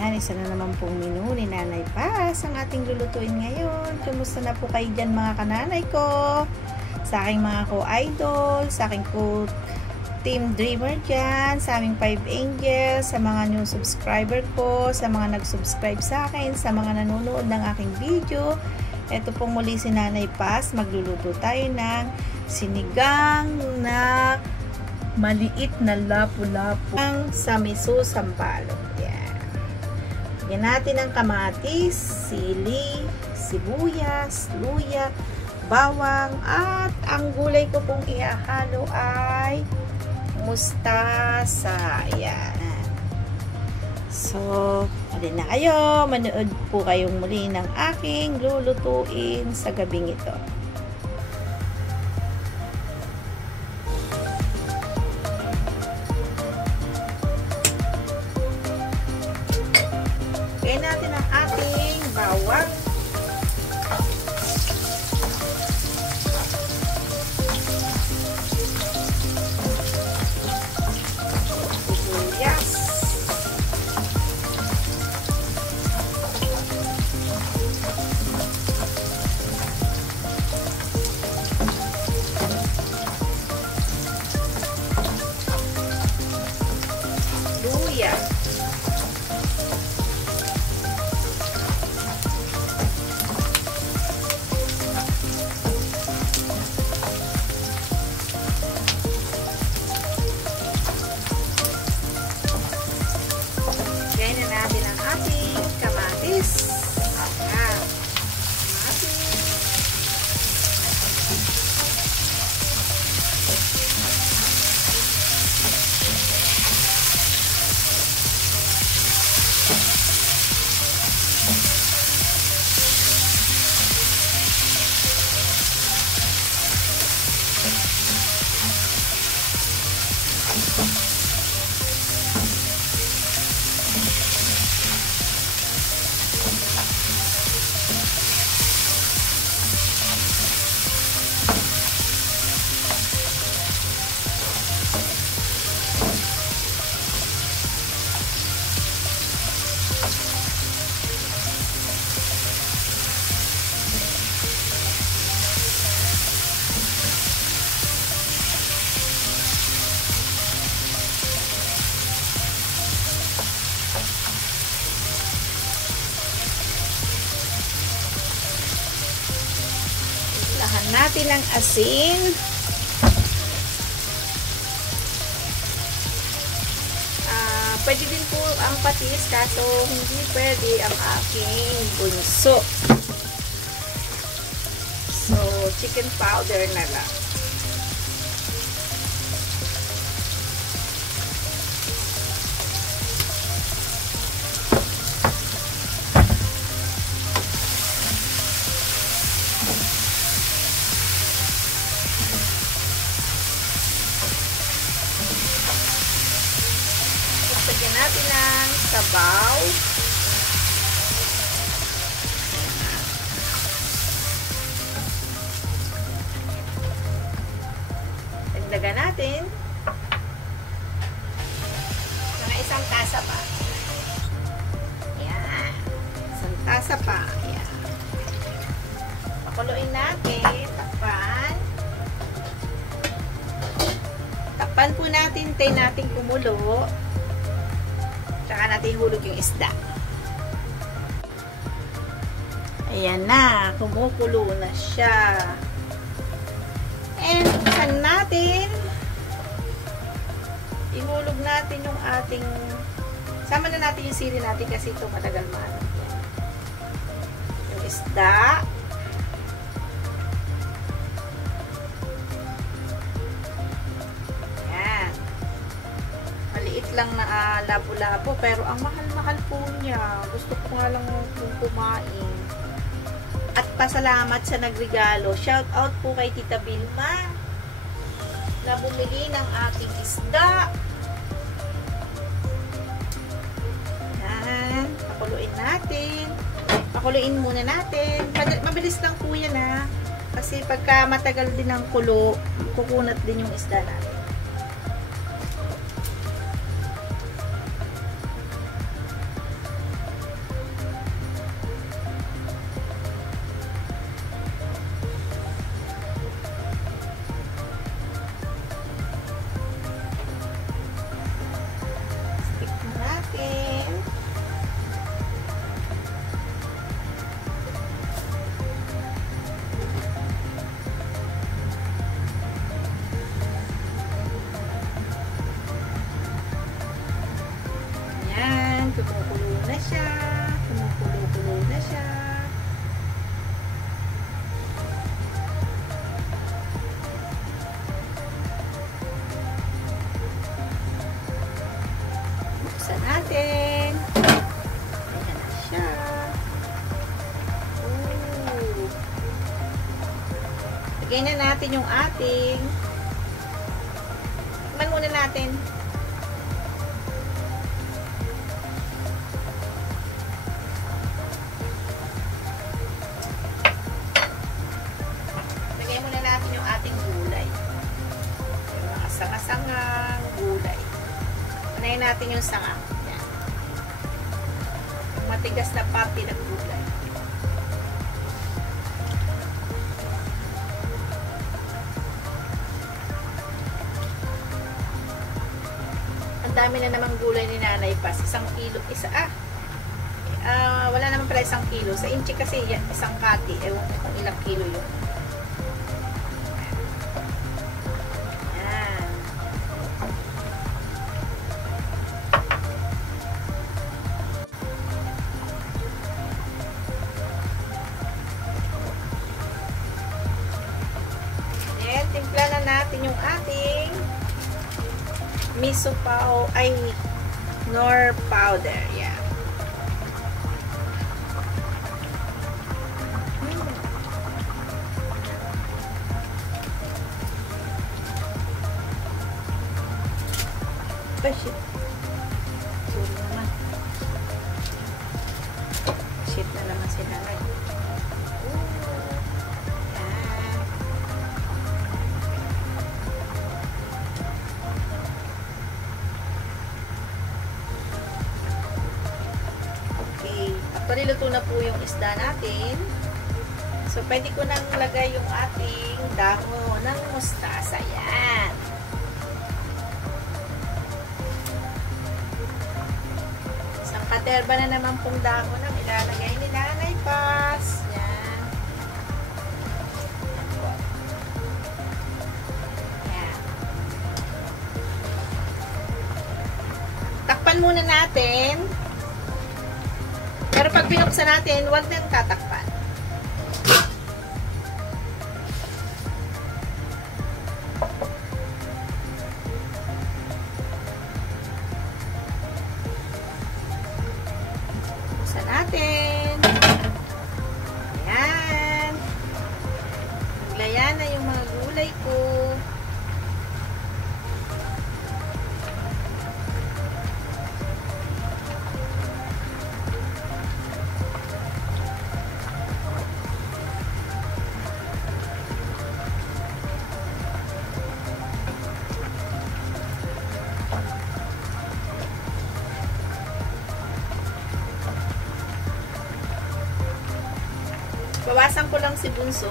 Ayan, isa na naman pong menu ni Nanay Paz ang ating lulutuin ngayon. Kumusta na po kayo dyan mga kananay ko? Sa aking mga ko-idol, sa aking ko-team dreamer dyan, sa aming 5 angels, sa mga new subscriber ko, sa mga nag-subscribe sa akin, sa mga nanonood ng aking video. Ito pong muli si Nanay Paz. Magluluto tayo ng sinigang na maliit na lapu-lapu ang samiso sampalok. Yan. Yan natin ang kamatis, sili, sibuyas, luya, bawang, at ang gulay ko pong ihahalo ay mustasa. Yan. So, alin na kayo. Manood po kayong muli ng aking lulutuin sa gabing ito. Lagyan natin ang ating bawang. Sibuyas. Luya. Lagyan na natin ang ating kamatis. Ayan. Kamatis. Lahan natin ang asin. Pwede din po ang patis, kaso hindi pwede ang aking bunso. So, chicken powder na lang. Lagyan natin ng sabaw. Dagdagan natin mga isang tasa pa. Ayan. Isang tasa pa. Ayan. Pakuluin natin. Takpan. Takpan po natin. Tayo natin kumulo. Saka natin hulog yung isda. Ayan na. Kumukulo na siya. And saan natin ihulog natin yung ating sama na natin yung sili natin kasi ito matagal maano. Yung isda. Lang na labo-labo, pero ang mahal-mahal po niya. Gusto ko nga lang yung kumain. At pasalamat sa nagregalo. Shout out po kay Tita Vilma na bumili ng ating isda. Yan. Pakuluin natin. Pakuluin muna natin. Mabilis lang po yan ha. Kasi pagka matagal din ang kulo, kukunat din yung isda natin. kumukulo na siya. Kumukulo-kulo na siya. Buksan natin. Ayan na siya. Ooh. Lagyan na natin yung ating. Tikman muna natin. Lagyan muna natin yung ating gulay. Yung mga sanga-sangang gulay. Unahin natin yung sanga. Yan. Yung matigas na papi ng gulay. Ang dami na namang gulay ni Nanay Paz. 1 kilo. Wala naman pala 1 kilo. Sa inchi kasi yan, 1 kati. Ewan ko kung ilang kilo yun. Yan. Then, timpla na natin yung ating miso nor powder. Yeah. Oh, shit. Sorry naman. Shit na naman si Nanay. Niluto na po yung isda natin. So, pwede ko nang lagay yung ating dahon ng mustasa. Yan. Isang katerba na naman pong dahon ang ilalagay ni Nanay Paz. Yan. Yan. Takpan muna natin. Pero pag binuksan natin, huwag nang tatakpan. Buksan natin. Ayan. Naglayan na yung mga gulay ko. Bawasan ko lang si Bunso